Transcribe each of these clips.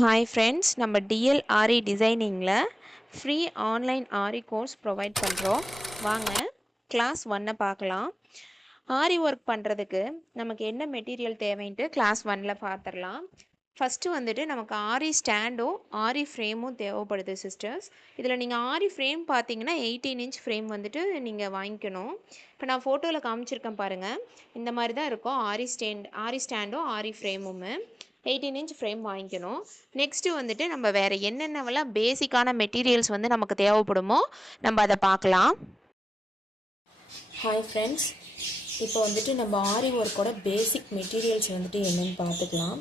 Hi friends, நம்ம TL ஆரி டிசைனிங்கில் free online ஆரி course provide பண்ணுறோம். வாங்க கிளாஸ் 1 பார்க்கலாம். ஆரி ஒர்க் பண்ணுறதுக்கு நமக்கு என்ன மெட்டீரியல் தேவைன்ட்டு கிளாஸ் 1 பார்த்துடலாம். ஃபஸ்ட்டு வந்துட்டு நமக்கு ஆரி ஸ்டாண்டும் ஆரி ஃப்ரேமும் தேவைப்படுது சிஸ்டர்ஸ். இதில் நீங்கள் ஆரி ஃப்ரேம் பார்த்தீங்கன்னா 18 இன்ச் ஃப்ரேம் வந்துட்டு நீங்கள் வாங்கிக்கணும். இப்போ நான் ஃபோட்டோவில் காமிச்சிருக்கேன் பாருங்கள், இந்த மாதிரி தான் இருக்கும் ஆரி ஸ்டாண்டும் ஆரி ஃப்ரேமுமே. 18 இன்ச் ஃப்ரேம் வாங்கிக்கணும். நெக்ஸ்ட்டு வந்துட்டு நம்ம வேறு என்னென்னவெல்லாம் பேசிக்கான மெட்டீரியல்ஸ் வந்து நமக்கு தேவைப்படுமோ நம்ம அதை பார்க்கலாம். ஹாய் ஃப்ரெண்ட்ஸ், இப்போ வந்துட்டு நம்ம ஆரி ஒர்க்கோட பேசிக் மெட்டீரியல்ஸ் வந்துட்டு என்னென்னு பார்த்துக்கலாம்.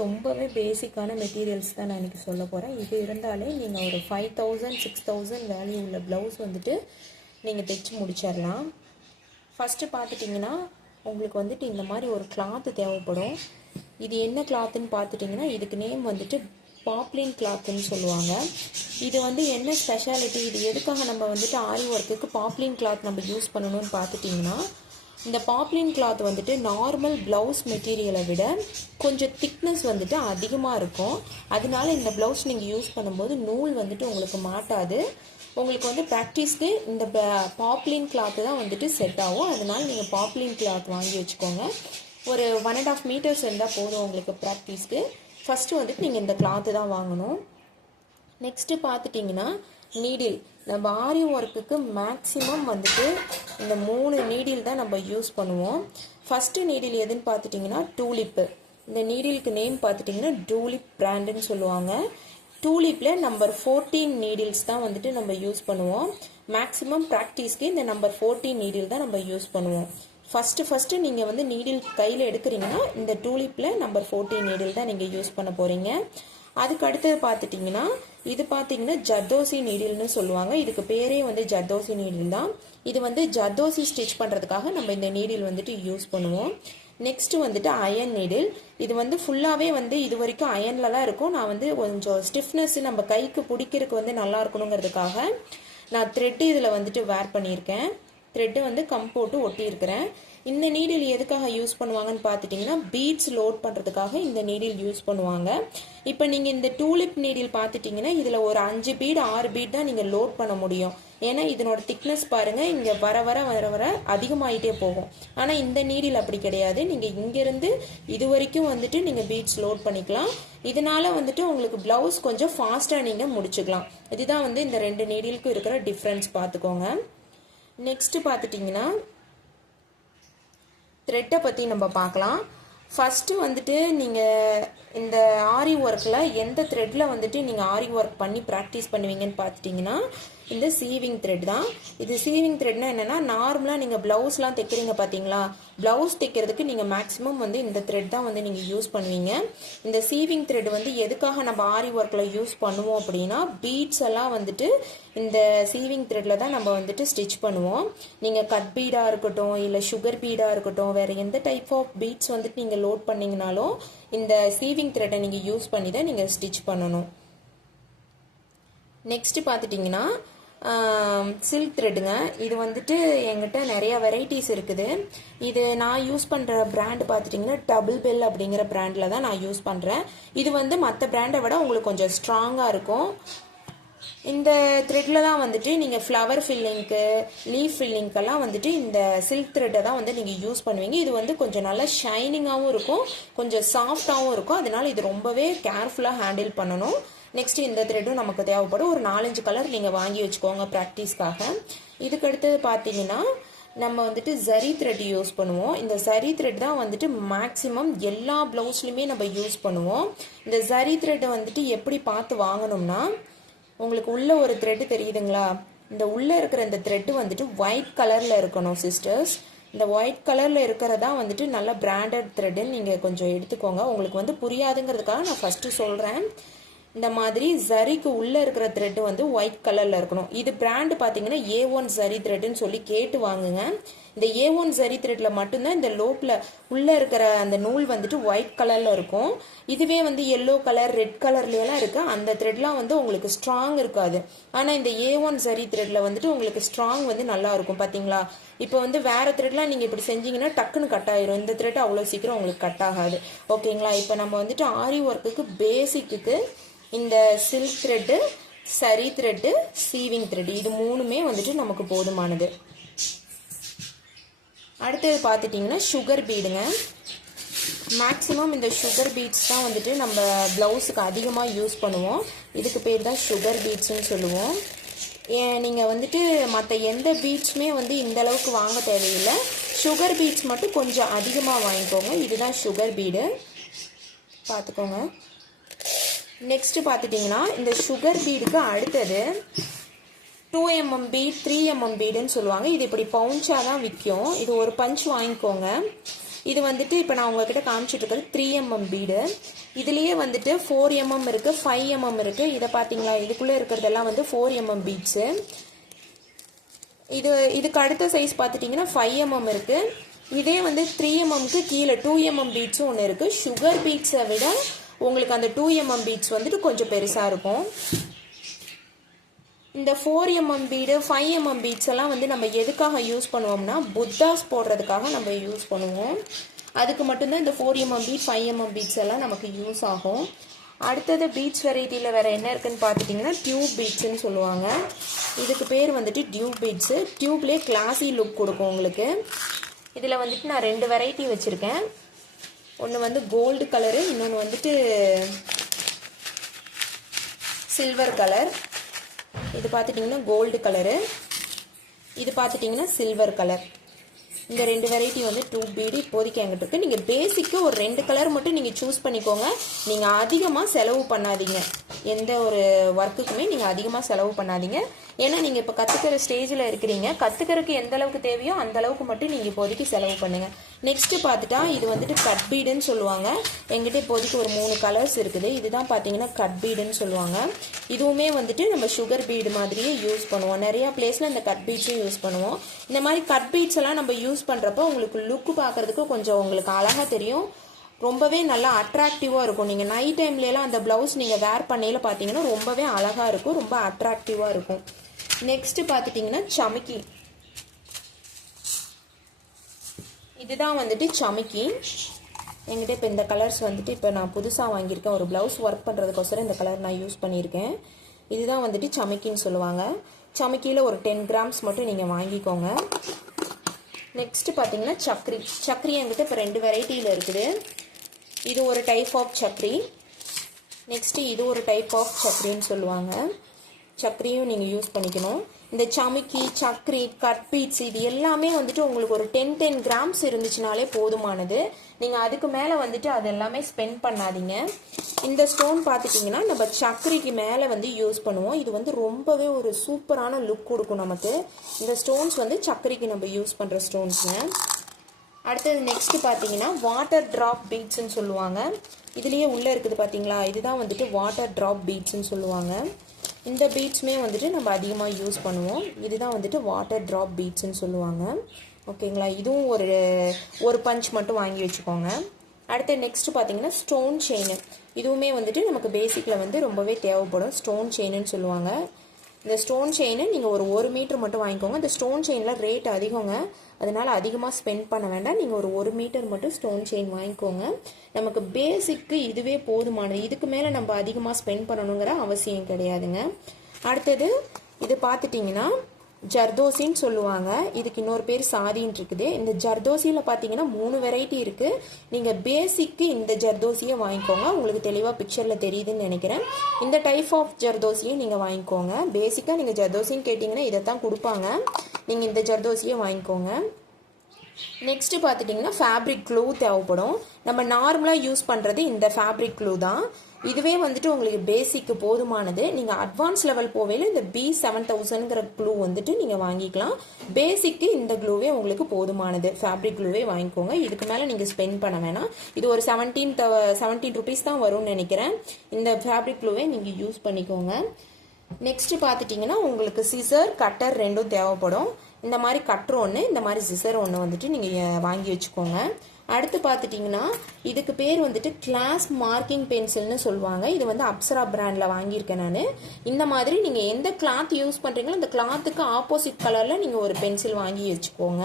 ரொம்பவே பேசிக்கான மெட்டீரியல்ஸ் தான் நான் இன்றைக்கி சொல்ல போகிறேன். இது இருந்தாலே நீங்கள் ஒரு 5000 6000 வேல்யூ உள்ள ப்ளவுஸ் வந்துட்டு நீங்கள் தைச்சி முடிச்சிடலாம். ஃபஸ்ட்டு பார்த்துட்டிங்கன்னா உங்களுக்கு வந்துட்டு இந்த மாதிரி ஒரு கிளாத்து தேவைப்படும். இது என்ன கிளாத்துன்னு பார்த்துட்டிங்கன்னா இதுக்கு நேம் வந்துட்டு பாப்லின் கிளாத்துன்னு சொல்லுவாங்க. இது வந்து என்ன ஸ்பெஷாலிட்டி, இது எதுக்காக நம்ம வந்துட்டு ஆரி ஒர்க்குக்கு பாப்லின் கிளாத் நம்ம யூஸ் பண்ணணும்னு பார்த்துட்டிங்கன்னா, இந்த பாப்லின் கிளாத் வந்துட்டு நார்மல் ப்ளவுஸ் மெட்டீரியலை விட கொஞ்சம் திக்னஸ் வந்துட்டு அதிகமாக இருக்கும். அதனால இந்த ப்ளவுஸ் நீங்கள் யூஸ் பண்ணும்போது நூல் வந்துட்டு உங்களுக்கு மாட்டாது. உங்களுக்கு வந்து ப்ராக்டிஸ்க்கு இந்த பாப்லின் கிளாத்து தான் வந்துட்டு செட் ஆகும். அதனால நீங்கள் பாப்லின் கிளாத் வாங்கி வச்சுக்கோங்க. ஒரு 1.5 மீட்டர்ஸ் இருந்தால் போதும் உங்களுக்கு ப்ராக்டிஸ்க்கு. ஃபஸ்ட்டு வந்துட்டு நீங்கள் இந்த கிளாத்து தான் வாங்கணும். நெக்ஸ்ட்டு பார்த்துட்டிங்கன்னா நீடில். நம்ம ஆரி ஒர்க்குக்கு மேக்ஸிமம் வந்துட்டு இந்த 3 நீடில் தான் நம்ம யூஸ் பண்ணுவோம். ஃபஸ்ட்டு நீடில் எதுன்னு பார்த்துட்டிங்கன்னா டூலிப்பு. இந்த நீடிலுக்கு நேம் பார்த்துட்டிங்கன்னா டூலிப் பிராண்டுன்னு சொல்லுவாங்க. டூலிப்பில் நம்பர் 14 நீடில்ஸ் தான் வந்துட்டு நம்ம யூஸ் பண்ணுவோம். மேக்ஸிமம் ப்ராக்டிஸ்க்கு இந்த நம்பர் 14 நீடில் தான் நம்ம யூஸ் பண்ணுவோம். ஃபஸ்ட்டு நீங்கள் வந்து நீடில் கையில் எடுக்கிறீங்கன்னா இந்த டூலிப்பில் நம்பர் 14 நீடில் தான் நீங்கள் யூஸ் பண்ண போகிறீங்க. அதுக்கு அடுத்தது பார்த்துட்டிங்கன்னா இது பார்த்தீங்கன்னா ஜர்தோசி நீடில்னு சொல்லுவாங்க. இதுக்கு பேரே வந்து ஜர்தோசி நீடில் தான். இது வந்து ஜர்தோசி ஸ்டிச் பண்ணுறதுக்காக நம்ம இந்த நீடில் வந்துட்டு யூஸ் பண்ணுவோம். நெக்ஸ்ட்டு வந்துட்டு அயன் நீடில். இது வந்து ஃபுல்லாகவே வந்து இது வரைக்கும் அயன்லலாம் இருக்கும். நான் வந்து கொஞ்சம் ஸ்டிஃப்னஸ் நம்ம கைக்கு பிடிக்கிறதுக்கு வந்து நல்லா இருக்கணுங்கிறதுக்காக நான் த்ரெட்டு இதில் வந்துட்டு வேர் பண்ணியிருக்கேன். த்ரெட்டு வந்து கம் போட்டு ஒட்டியிருக்கிறேன். இந்த நீடில் எதுக்காக யூஸ் பண்ணுவாங்கன்னு பார்த்துட்டிங்கன்னா பீட்ஸ் லோட் பண்ணுறதுக்காக இந்த நீடில் யூஸ் பண்ணுவாங்க. இப்போ நீங்கள் இந்த டூலிப் நீடில் பார்த்துட்டிங்கன்னா இதில் ஒரு 5 பீட் 6 பீட் தான் நீங்கள் லோட் பண்ண முடியும். ஏன்னா இதனோட திக்னஸ் பாருங்கள், இங்கே வர அதிகமாகிட்டே போகும். ஆனால் இந்த நீடில் அப்படி கிடையாது. நீங்கள் இங்கேருந்து இது வரைக்கும் வந்துட்டு நீங்கள் பீட்ஸ் லோட் பண்ணிக்கலாம். இதனால வந்துட்டு உங்களுக்கு ப்ளவுஸ் கொஞ்சம் ஃபாஸ்ட்டாக நீங்கள் முடிச்சுக்கலாம். இதுதான் வந்து இந்த 2 நீடிலுக்கும் இருக்கிற டிஃப்ரென்ஸ் பார்த்துக்கோங்க. நெக்ஸ்ட்டு பார்த்துட்டிங்கன்னா த்ரெட்டை பற்றி நம்ம பார்க்கலாம். ஃபஸ்ட்டு வந்துட்டு நீங்கள் இந்த ஆரி ஒர்க்கில் எந்த த்ரெட்டில் வந்துட்டு நீங்கள் ஆரி ஒர்க் பண்ணி ப்ராக்டிஸ் பண்ணுவீங்கன்னு பார்த்துட்டிங்கன்னா இந்த சீவிங் த்ரெட் தான். இது சீவிங் த்ரெட்னா என்னென்னா, நார்மலாக நீங்கள் ப்ளவுஸ்லாம் தைக்கிறீங்க பார்த்தீங்களா, ப்ளவுஸ் தைக்கிறதுக்கு நீங்கள் மேக்ஸிமம் வந்து இந்த த்ரெட் தான் வந்து நீங்கள் யூஸ் பண்ணுவீங்க. இந்த சீவிங் த்ரெட் வந்து எதுக்காக நம்ம ஆரி ஒர்க்கில் யூஸ் பண்ணுவோம் அப்படின்னா, பீட்ஸ் எல்லாம் வந்துட்டு இந்த சீவிங் த்ரெட்டில் தான் நம்ம வந்துட்டு ஸ்டிச் பண்ணுவோம். நீங்கள் கட் பீடாக இருக்கட்டும், இல்லை சுகர் பீடாக இருக்கட்டும், வேறு எந்த டைப் ஆஃப் பீட்ஸ் வந்துட்டு நீங்கள் லோட் பண்ணிங்கனாலும் இந்த சீவிங் த்ரெட்டை நீங்கள் யூஸ் பண்ணி தான் நீங்கள் ஸ்டிச் பண்ணணும். நெக்ஸ்ட்டு பார்த்துட்டிங்கன்னா சில்க் த்ரெட்டுங்க. இது வந்துட்டு என்கிட்ட நிறைய வெரைட்டிஸ் இருக்குது. இது நான் யூஸ் பண்ணுற பிராண்டு பார்த்துட்டிங்கன்னா டபுள் பெல் அப்படிங்கிற பிராண்டில் தான் நான் யூஸ் பண்ணுறேன். இது வந்து மற்ற பிராண்டை விட உங்களுக்கு கொஞ்சம் ஸ்ட்ராங்காக இருக்கும். இந்த த்ரெட்டில் தான் வந்துட்டு நீங்கள் ஃப்ளவர் ஃபில்லிங்க்கு, லீஃப் ஃபில்லிங்க்கெல்லாம் வந்துட்டு இந்த சில்க் த்ரெட்டை தான் வந்து நீங்கள் யூஸ் பண்ணுவீங்க. இது வந்து கொஞ்சம் நல்லா ஷைனிங்காகவும் இருக்கும், கொஞ்சம் சாஃப்டாகவும் இருக்கும். அதனால இது ரொம்பவே கேர்ஃபுல்லாக ஹேண்டில் பண்ணணும். நெக்ஸ்ட் இந்த த்ரெட்டும் நமக்கு தேவைப்படும். ஒரு 4-5 கலர் நீங்கள் வாங்கி வச்சுக்கோங்க ப்ராக்டிஸ்க்காக. இதுக்கு அடுத்தது பார்த்தீங்கன்னா நம்ம வந்துட்டு ஜரி த்ரெட் யூஸ் பண்ணுவோம். இந்த ஜரி த்ரெட் தான் வந்துட்டு மேக்ஸிமம் எல்லா ப்ளவுஸ்லையுமே நம்ம யூஸ் பண்ணுவோம். இந்த ஜரி த்ரெட்டை வந்துட்டு எப்படி பார்த்து வாங்கணும்னா, உங்களுக்கு உள்ள ஒரு த்ரெட்டு தெரியுதுங்களா, இந்த உள்ளே இருக்கிற இந்த த்ரெட்டு வந்துட்டு ஒயிட் கலரில் இருக்கணும் சிஸ்டர்ஸ். இந்த ஒயிட் கலரில் இருக்கிறதா வந்துட்டு நல்ல பிராண்டட் த்ரெட்டுன்னு நீங்கள் கொஞ்சம் எடுத்துக்கோங்க. உங்களுக்கு வந்து புரியாதுங்கிறதுக்காக நான் ஃபஸ்ட்டு சொல்கிறேன். இந்த மாதிரி ஜரிக்கு உள்ளே இருக்கிற த்ரெட்டு வந்து ஒயிட் கலரில் இருக்கணும். இது பிராண்டு பார்த்தீங்கன்னா A1 ஜரி த்ரெட்டுன்னு சொல்லி கேட்டு வாங்குங்க. இந்த A1 ஜரி த்ரெட்ல மட்டும்தான் இந்த லோப்ல உள்ள இருக்கிற அந்த நூல் வந்துட்டு ஒயிட் கலர்ல இருக்கும். இதுவே வந்து எல்லோ கலர் ரெட் கலர்ல எல்லாம் இருக்கு. அந்த த்ரெட்லாம் வந்து உங்களுக்கு ஸ்ட்ராங் இருக்காது. ஆனா இந்த A1 ஜரி த்ரெட்ல வந்துட்டு உங்களுக்கு ஸ்ட்ராங் வந்து நல்லா இருக்கும். பாத்தீங்களா? இப்போ வந்து வேற த்ரெட்லாம் நீங்க இப்படி செஞ்சீங்கன்னா டக்குன்னு கட் ஆயிரும். இந்த த்ரெட் அவ்வளவு சீக்கிரம் உங்களுக்கு கட் ஆகாது. ஓகேங்களா? இப்போ நம்ம வந்துட்டு ஆரி ஒர்க்குக்கு பேசிக்கு இந்த சில்க் த்ரெட்டு, சரி த்ரெட்டு, சீவிங் த்ரெட் இது மூணுமே வந்துட்டு நமக்கு போதுமானது. அடுத்தது பார்த்துட்டிங்கன்னா சுகர் பீடுங்க. மேக்ஸிமம் இந்த சுகர் பீட்ஸ் தான் வந்துட்டு நம்ம ப்ளவுஸுக்கு அதிகமாக யூஸ் பண்ணுவோம். இதுக்கு பேர் தான் சுகர் பீட்ஸ்ன்னு சொல்லுவோம். நீங்கள் வந்துட்டு மற்ற எந்த பீட்ஸுமே வந்து இந்த அளவுக்கு வாங்க தேவையில்லை. சுகர் பீட்ஸ் மட்டும் கொஞ்சம் அதிகமாக வாங்கிக்கோங்க. இதுதான் சுகர் பீடு, பார்த்துக்கோங்க. நெக்ஸ்ட் பார்த்துட்டிங்கன்னா இந்த சுகர் பீடுக்கு அடுத்தது 2mm பீட் 3mm பீடுன்னு சொல்லுவாங்க. இது இப்படி பவுன்ச்சாக தான் விற்கும். இது ஒரு பஞ்ச் வாங்கிக்கோங்க. இது வந்துட்டு இப்போ நான் உங்ககிட்ட காமிச்சிட்டு இருக்கிறது 3mm பீடு. இதுலேயே வந்துட்டு 4mm இருக்குது, 5mm இருக்குது. இதை பார்த்தீங்களா? இதுக்குள்ளே இருக்கிறதெல்லாம் வந்து 4mm பீட்ஸு. இதுக்கு அடுத்த சைஸ் பார்த்துட்டிங்கன்னா 5mm இருக்குது. இதே வந்து 3mmக்கு கீழே 2mm பீட்ஸும் ஒன்று இருக்குது. சுகர் பீட்ஸை விட உங்களுக்கு அந்த 2mm பீட்ஸ் வந்துட்டு கொஞ்சம் பெருசாக இருக்கும். இந்த 4mm பீடு 5mm பீட்ஸ் எல்லாம் வந்து நம்ம எதுக்காக யூஸ் பண்ணுவோம்னா புத்தாஸ் போடுறதுக்காக நம்ம யூஸ் பண்ணுவோம். அதுக்கு மட்டும்தான் இந்த 4mm பீட் 5mm பீட்ஸ் எல்லாம் நமக்கு யூஸ் ஆகும். அடுத்தது பீட்ஸ் வெரைட்டியில் வேறு என்ன இருக்குன்னு பார்த்துட்டிங்கன்னா டியூப் பீட்ஸ்ன்னு சொல்லுவாங்க. இதுக்கு பேர் வந்துட்டு டியூப் பீட்ஸு. டியூப்லேயே கிளாஸி லுக் கொடுக்கும் உங்களுக்கு. இதில் வந்துட்டு நான் 2 வெரைட்டி வச்சுருக்கேன். ஒன்று வந்து கோல்டு கலரு, இன்னொன்று வந்துட்டு சில்வர் கலர். இது பார்த்துட்டிங்கன்னா கோல்டு கலரு, இது பார்த்துட்டிங்கன்னா சில்வர் கலர். இந்த 2 வெரைட்டி வந்து டியூப் பீடு இப்போதைக்கு என்கிட்ட இருக்குது. நீங்கள் பேசிக்கு ஒரு 2 கலர் மட்டும் நீங்கள் சூஸ் பண்ணிக்கோங்க. நீங்கள் அதிகமாக செலவு பண்ணாதீங்க. எந்த ஒரு ஒர்க்குக்குமே நீங்கள் அதிகமாக செலவு பண்ணாதீங்க. ஏன்னா நீங்கள் இப்போ கற்றுக்கிற ஸ்டேஜில் இருக்கிறீங்க. கற்றுக்கிறதுக்கு எந்த அளவுக்கு தேவையோ அந்த அளவுக்கு மட்டும் நீங்கள் இப்போதைக்கு செலவு பண்ணுங்கள். நெக்ஸ்ட்டு பார்த்துட்டா இது வந்துட்டு கட் பீடுன்னு சொல்லுவாங்க. எங்கிட்ட இப்போதைக்கு ஒரு 3 கலர்ஸ் இருக்குது. இதுதான் பார்த்தீங்கன்னா கட் பீடுன்னு சொல்லுவாங்க. இதுவுமே வந்துட்டு நம்ம சுகர் பீடு மாதிரியே யூஸ் பண்ணுவோம். நிறையா பிளேஸில் இந்த கட் பீட்ஸும் யூஸ் பண்ணுவோம். இந்த மாதிரி கட் பீட்ஸ் எல்லாம் நம்ம யூஸ் பண்ணுறப்போ உங்களுக்கு லுக்கு பார்க்குறதுக்கு கொஞ்சம் உங்களுக்கு அழகாக தெரியும். ரொம்பவே நல்லா அட்ராக்டிவாக இருக்கும். நீங்கள் நைட் டைம்லலாம் அந்த ப்ளவுஸ் நீங்கள் வேர் பண்ணையில் பார்த்தீங்கன்னா ரொம்பவே அழகாக இருக்கும், ரொம்ப அட்ராக்டிவாக இருக்கும். நெக்ஸ்ட் பார்த்துட்டிங்கன்னா சமிக்கி. இதுதான் வந்துட்டு சமிக்கி. என்கிட்ட இப்போ இந்த கலர்ஸ் வந்துட்டு இப்போ நான் புதுசாக வாங்கியிருக்கேன். ஒரு ப்ளவுஸ் ஒர்க் பண்ணுறதுக்கோசரம் இந்த கலர் நான் யூஸ் பண்ணியிருக்கேன். இதுதான் வந்துட்டு சமிக்கின்னு சொல்லுவாங்க. சமிக்கியில் ஒரு 10 கிராம்ஸ் மட்டும் நீங்கள் வாங்கிக்கோங்க. நெக்ஸ்ட் பார்த்தீங்கன்னா சக்ரி. சக்ரி என்கிட்ட இப்போ 2 வெரைட்டியில் இருக்குது. இது ஒரு டைப் ஆஃப் சக்ரி. நெக்ஸ்ட்டு இது ஒரு டைப் ஆஃப் சக்ரின்னு சொல்லுவாங்க. சக்ரியும் நீங்கள் யூஸ் பண்ணிக்கணும். இந்த சமிக்கி, சக்ரி, கட் பீட்ஸ் இது எல்லாமே வந்துட்டு உங்களுக்கு ஒரு 10 கிராம்ஸ் இருந்துச்சுனாலே போதுமானது. நீங்கள் அதுக்கு மேலே வந்துட்டு அது எல்லாமே ஸ்பெண்ட் பண்ணாதீங்க. இந்த ஸ்டோன் பார்த்துட்டிங்கன்னா நம்ம சக்ரிக்கு மேலே வந்து யூஸ் பண்ணுவோம். இது வந்து ரொம்பவே ஒரு சூப்பரான லுக் கொடுக்கும் நமக்கு. இந்த ஸ்டோன்ஸ் வந்து சக்ரிக்கு நம்ம யூஸ் பண்ணுற ஸ்டோன்ஸுங்க. அடுத்தது நெக்ஸ்ட் பார்த்தீங்கன்னா வாட்டர் ட்ராப் பீட்ஸ்ன்னு சொல்லுவாங்க. இதுலேயே உள்ளே இருக்குது பார்த்தீங்களா? இதுதான் வந்துட்டு வாட்டர் ட்ராப் பீட்ஸ்ன்னு சொல்லுவாங்க. இந்த பீட்ஸுமே வந்துட்டு நம்ம அதிகமாக யூஸ் பண்ணுவோம். இதுதான் வந்துட்டு வாட்டர் ட்ராப் பீட்ஸ்ன்னு சொல்லுவாங்க. ஓகேங்களா? இதுவும் ஒரு பஞ்ச் மட்டும் வாங்கி வச்சுக்கோங்க. அடுத்து நெக்ஸ்ட் பார்த்தீங்கன்னா ஸ்டோன் செயின். இதுவுமே வந்துட்டு நமக்கு பேசிக்கில் வந்து ரொம்பவே தேவைப்படும். ஸ்டோன் செயின்னு சொல்லுவாங்க. இந்த ஸ்டோன் செயினை நீங்கள் ஒரு 1 மீட்டர் மட்டும் வாங்கிக்கோங்க. இந்த ஸ்டோன் செயினில் ரேட் அதிகங்க, அதனால் அதிகமாக ஸ்பெண்ட் பண்ண வேண்டாம். நீங்கள் ஒரு 1 மீட்டர் மட்டும் ஸ்டோன் செயின் வாங்கிக்கோங்க. நமக்கு பேசிக்கு இதுவே போதுமானது. இதுக்கு மேலே நம்ம அதிகமாக ஸ்பெண்ட் பண்ணணுங்கிற அவசியம் கிடையாதுங்க. அடுத்தது இது பார்த்துட்டிங்கன்னா ஜர்தோசின்னு சொல்லுவாங்க. இதுக்கு இன்னொரு பேர் சாதின்னு இருக்குது. இந்த ஜர்தோசியில் பார்த்தீங்கன்னா 3 வெரைட்டி இருக்குது. நீங்கள் பேசிக்கு இந்த ஜர்தோசியை வாங்கிக்கோங்க. உங்களுக்கு தெளிவாக பிக்சரில் தெரியுதுன்னு நினைக்கிறேன். இந்த டைப் ஆஃப் ஜர்தோசியை நீங்கள் வாங்கிக்கோங்க. பேசிக்காக நீங்கள் ஜர்தோசின்னு கேட்டிங்கன்னா இதை தான் கொடுப்பாங்க. நீங்கள் இந்த ஜர்தோசியை வாங்கிக்கோங்க. நெக்ஸ்ட் பார்த்துட்டிங்கன்னா ஃபேப்ரிக் க்ளூ தேவைப்படும். நம்ம நார்மலாக யூஸ் பண்ணுறது இந்த ஃபேப்ரிக் க்ளூ தான். இதுவே வந்துட்டு உங்களுக்கு பேசிக்கு போதுமானது. நீங்கள் அட்வான்ஸ் லெவல் போவையில் இந்த B7000ங்கிற க்ளூ வந்துட்டு நீங்கள் வாங்கிக்கலாம். பேசிக்கு இந்த க்ளூவே உங்களுக்கு போதுமானது. ஃபேப்ரிக் க்ளூவே வாங்கிக்கோங்க. இதுக்கு மேலே நீங்கள் ஸ்பெண்ட் பண்ண வேணாம். இது ஒரு 17 ருபீஸ் தான் வரும்னு நினைக்கிறேன். இந்த ஃபேப்ரிக் க்ளூவே நீங்கள் யூஸ் பண்ணிக்கோங்க. நெக்ஸ்ட் பார்த்துட்டிங்கன்னா உங்களுக்கு சிசர், கட்டர் ரெண்டும் தேவைப்படும். இந்த மாதிரி கட்டர் ஒன்று, இந்த மாதிரி சிசர் ஒன்று வந்துட்டு நீங்கள் வாங்கி வச்சுக்கோங்க. அடுத்து பார்த்துட்டிங்கன்னா இதுக்கு பேர் வந்துட்டு கிளாஸ் மார்க்கிங் பென்சில்னு சொல்லுவாங்க. இது வந்து அப்சரா பிராண்டில் வாங்கியிருக்கேன் நான். இந்த மாதிரி நீங்கள் எந்த கிளாத் யூஸ் பண்ணுறீங்களோ அந்த கிளாத்துக்கு ஆப்போசிட் கலரில் நீங்கள் ஒரு பென்சில் வாங்கி வச்சுக்கோங்க.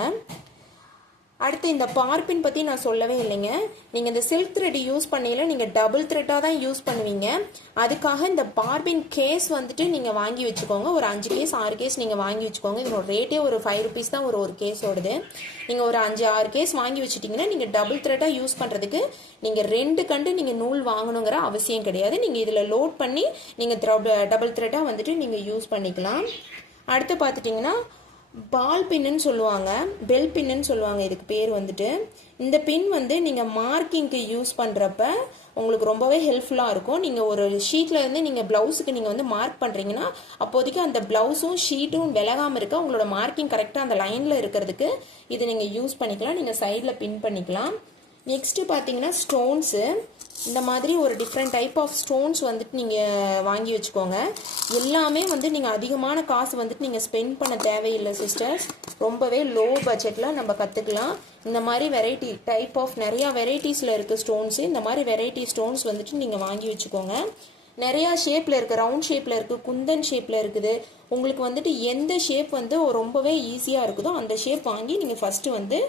அடுத்து இந்த பார்பின் பற்றி நான் சொல்லவே இல்லைங்க. நீங்கள் இந்த சில்க் த்ரெட் யூஸ் பண்ணையில் நீங்கள் டபுள் த்ரெட்டாக தான் யூஸ் பண்ணுவீங்க. அதுக்காக இந்த பார்பின் கேஸ் வந்துட்டு நீங்கள் வாங்கி வச்சுக்கோங்க. ஒரு 5 கேஸ் 6 கேஸ் நீங்கள் வாங்கி வச்சுக்கோங்க. இதோட ரேட்டே ஒரு 5 ருபீஸ் தான் ஒரு கேஸோடது. நீங்கள் ஒரு 5-6 கேஸ் வாங்கி வச்சுட்டிங்கன்னா நீங்கள் டபுள் த்ரெட்டாக யூஸ் பண்ணுறதுக்கு நீங்கள் 2 கண்டு நீங்கள் நூல் வாங்கணுங்கிற அவசியம் கிடையாது. நீங்கள் இதில் லோட் பண்ணி நீங்கள் டபுள் த்ரெட்டாக வந்துட்டு நீங்கள் யூஸ் பண்ணிக்கலாம். அடுத்து பார்த்துட்டிங்கன்னா பால் பின்னு சொல்லுவாங்க, பெல் பின்னு சொல்லுவாங்க. இதுக்கு பேர் வந்துட்டு இந்த பின் வந்து நீங்கள் மார்க்கிங்க்கு யூஸ் பண்ணுறப்ப உங்களுக்கு ரொம்பவே ஹெல்ப்ஃபுல்லாக இருக்கும். நீங்கள் ஒரு ஷீட்டில் இருந்து நீங்கள் ப்ளவுஸுக்கு நீங்கள் வந்து மார்க் பண்ணுறீங்கன்னா அப்போதைக்கு அந்த ப்ளவுஸும் ஷீட்டும் விலகாமல் இருக்க உங்களோட மார்க்கிங் கரெக்டாக அந்த லைனில் இருக்கிறதுக்கு இது நீங்கள் யூஸ் பண்ணிக்கலாம். நீங்கள் சைடில் பின் பண்ணிக்கலாம். நெக்ஸ்ட்டு பார்த்தீங்கன்னா ஸ்டோன்ஸு. இந்த மாதிரி ஒரு டிஃப்ரெண்ட் டைப் ஆஃப் ஸ்டோன்ஸ் வந்துட்டு நீங்கள் வாங்கி வச்சுக்கோங்க. எல்லாமே வந்து நீங்கள் அதிகமான காசு வந்துட்டு நீங்கள் ஸ்பெண்ட் பண்ண தேவையில்லை சிஸ்டர்ஸ். ரொம்பவே லோ பட்ஜெட்டில் நம்ம கற்றுக்கலாம். இந்த மாதிரி வெரைட்டி டைப் ஆஃப் நிறையா வெரைட்டிஸில் இருக்குது ஸ்டோன்ஸு. இந்த மாதிரி வெரைட்டி ஸ்டோன்ஸ் வந்துட்டு நீங்கள் வாங்கி வச்சுக்கோங்க. நிறையா ஷேப்பில் இருக்குது, ரவுண்ட் ஷேப்பில் இருக்குது, குந்தன் ஷேப்பில் இருக்குது. உங்களுக்கு வந்துட்டு எந்த ஷேப் வந்து ரொம்பவே ஈஸியாக இருக்குதோ அந்த ஷேப் வாங்கி நீங்கள் ஃபஸ்ட்டு வந்து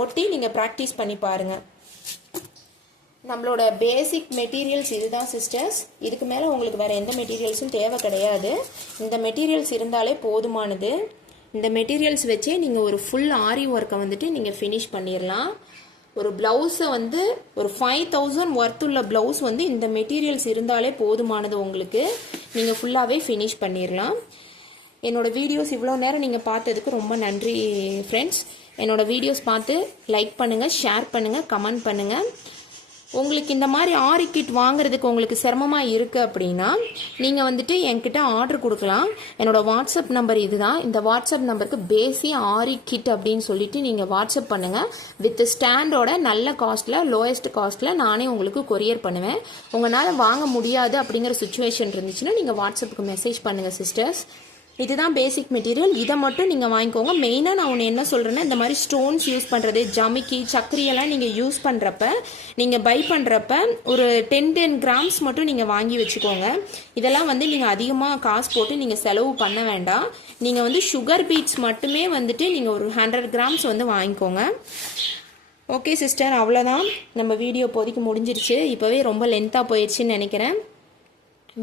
ஒட்டி நீங்கள் ப்ராக்டிஸ் பண்ணி பாருங்கள். நம்மளோட பேசிக் மெட்டீரியல்ஸ் இதுதான் சிஸ்டர்ஸ். இதுக்கு மேலே உங்களுக்கு வேறு எந்த மெட்டீரியல்ஸும் தேவை கிடையாது. இந்த மெட்டீரியல்ஸ் இருந்தாலே போதுமானது. இந்த மெட்டீரியல்ஸ் வச்சே நீங்கள் ஒரு ஃபுல் ஆரி ஒர்க்கை வந்துட்டு நீங்கள் ஃபினிஷ் பண்ணிடலாம். ஒரு ப்ளவுஸை வந்து ஒரு 5000 ஒர்த் உள்ள ப்ளவுஸ் வந்து இந்த மெட்டீரியல்ஸ் இருந்தாலே போதுமானது. உங்களுக்கு நீங்கள் ஃபுல்லாகவே ஃபினிஷ் பண்ணிடலாம். என்னோடய வீடியோஸ் இவ்வளோ நேரம் நீங்கள் பார்த்ததுக்கு ரொம்ப நன்றி ஃப்ரெண்ட்ஸ். என்னோடய வீடியோஸ் பார்த்து லைக் பண்ணுங்கள், ஷேர் பண்ணுங்கள், கமெண்ட் பண்ணுங்கள். உங்களுக்கு இந்த மாதிரி ஆரி கிட் வாங்குறதுக்கு உங்களுக்கு சிரமமாக இருக்குது அப்படின்னா நீங்கள் வந்துட்டு என்கிட்ட ஆர்டர் கொடுக்கலாம். என்னோடய வாட்ஸ்அப் நம்பர் இதுதான். இந்த வாட்ஸ்அப் நம்பருக்கு பேசி ஆரி கிட் அப்படின்னு சொல்லிட்டு நீங்கள் வாட்ஸ்அப் பண்ணுங்கள். வித் ஸ்டாண்டோட நல்ல காஸ்ட்டில், லோயஸ்ட் காஸ்ட்டில் நானே உங்களுக்கு கொரியர் பண்ணுவேன். உங்களால் வாங்க முடியாது அப்படிங்கிற சுச்சுவேஷன் இருந்துச்சுன்னா நீங்கள் வாட்ஸ்அப்புக்கு மெசேஜ் பண்ணுங்கள் சிஸ்டர்ஸ். இதுதான் பேசிக் மெட்டீரியல். இதை மட்டும் நீங்கள் வாங்கிக்கோங்க. மெயினாக நான் ஒன்று என்ன சொல்கிறேன்னா, இந்த மாதிரி ஸ்டோன்ஸ் யூஸ் பண்ணுறது, ஜமிக்கி, சக்கரியெல்லாம் நீங்கள் யூஸ் பண்ணுறப்ப, நீங்கள் பை பண்ணுறப்ப ஒரு 10 கிராம்ஸ் மட்டும் நீங்கள் வாங்கி வச்சுக்கோங்க. இதெல்லாம் வந்து நீங்கள் அதிகமாக காசு போட்டு நீங்கள் செலவு பண்ண வேண்டாம். நீங்கள் வந்து சுகர் பீட்ஸ் மட்டுமே வந்துட்டு நீங்கள் ஒரு 100 கிராம்ஸ் வந்து வாங்கிக்கோங்க. ஓகே சிஸ்டர், அவ்வளோதான். நம்ம வீடியோ இப்போதைக்கு முடிஞ்சிருச்சு. இப்போவே ரொம்ப லென்த்தாக போயிடுச்சுன்னு நினைக்கிறேன்.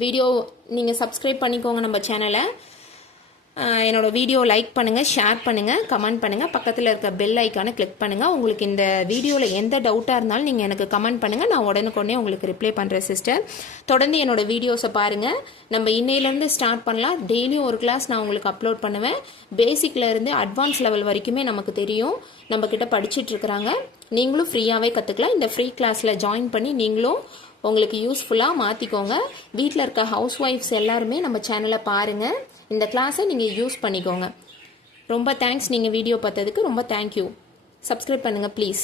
வீடியோ நீங்கள் சப்ஸ்கிரைப் பண்ணிக்கோங்க நம்ம சேனலை. என்னோட வீடியோ லைக் பண்ணுங்கள், ஷேர் பண்ணுங்கள், கமெண்ட் பண்ணுங்கள். பக்கத்தில் இருக்க பெல் ஐக்கானை கிளிக் பண்ணுங்கள். உங்களுக்கு இந்த வீடியோவில் எந்த டவுட்டாக இருந்தாலும் நீங்கள் எனக்கு கமெண்ட் பண்ணுங்கள். நான் உடனுக்குடனே உங்களுக்கு ரிப்ளை பண்ணுறேன் சிஸ்டர். தொடர்ந்து என்னோட வீடியோஸை பாருங்கள். நம்ம இன்னையிலேருந்து ஸ்டார்ட் பண்ணலாம். டெய்லியும் ஒரு கிளாஸ் நான் உங்களுக்கு அப்லோட் பண்ணுவேன். பேசிக்லேருந்து அட்வான்ஸ் லெவல் வரைக்குமே நமக்கு தெரியும். நம்மக்கிட்ட படிச்சுட்ருக்குறாங்க. நீங்களும் ஃப்ரீயாகவே கற்றுக்கலாம். இந்த ஃப்ரீ கிளாஸில் ஜாயின் பண்ணி நீங்களும் உங்களுக்கு யூஸ்ஃபுல்லாக மாற்றிக்கோங்க. வீட்டில் இருக்க ஹவுஸ் ஒய்ஃப்ஸ் எல்லாருமே நம்ம சேனலை பாருங்கள். இந்த கிளாஸை நீங்கள் யூஸ் பண்ணிக்கோங்க. ரொம்ப தேங்க்ஸ். நீங்கள் வீடியோ பார்த்ததுக்கு ரொம்ப தேங்க்யூ. சப்ஸ்கிரைப் பண்ணுங்கள் ப்ளீஸ்.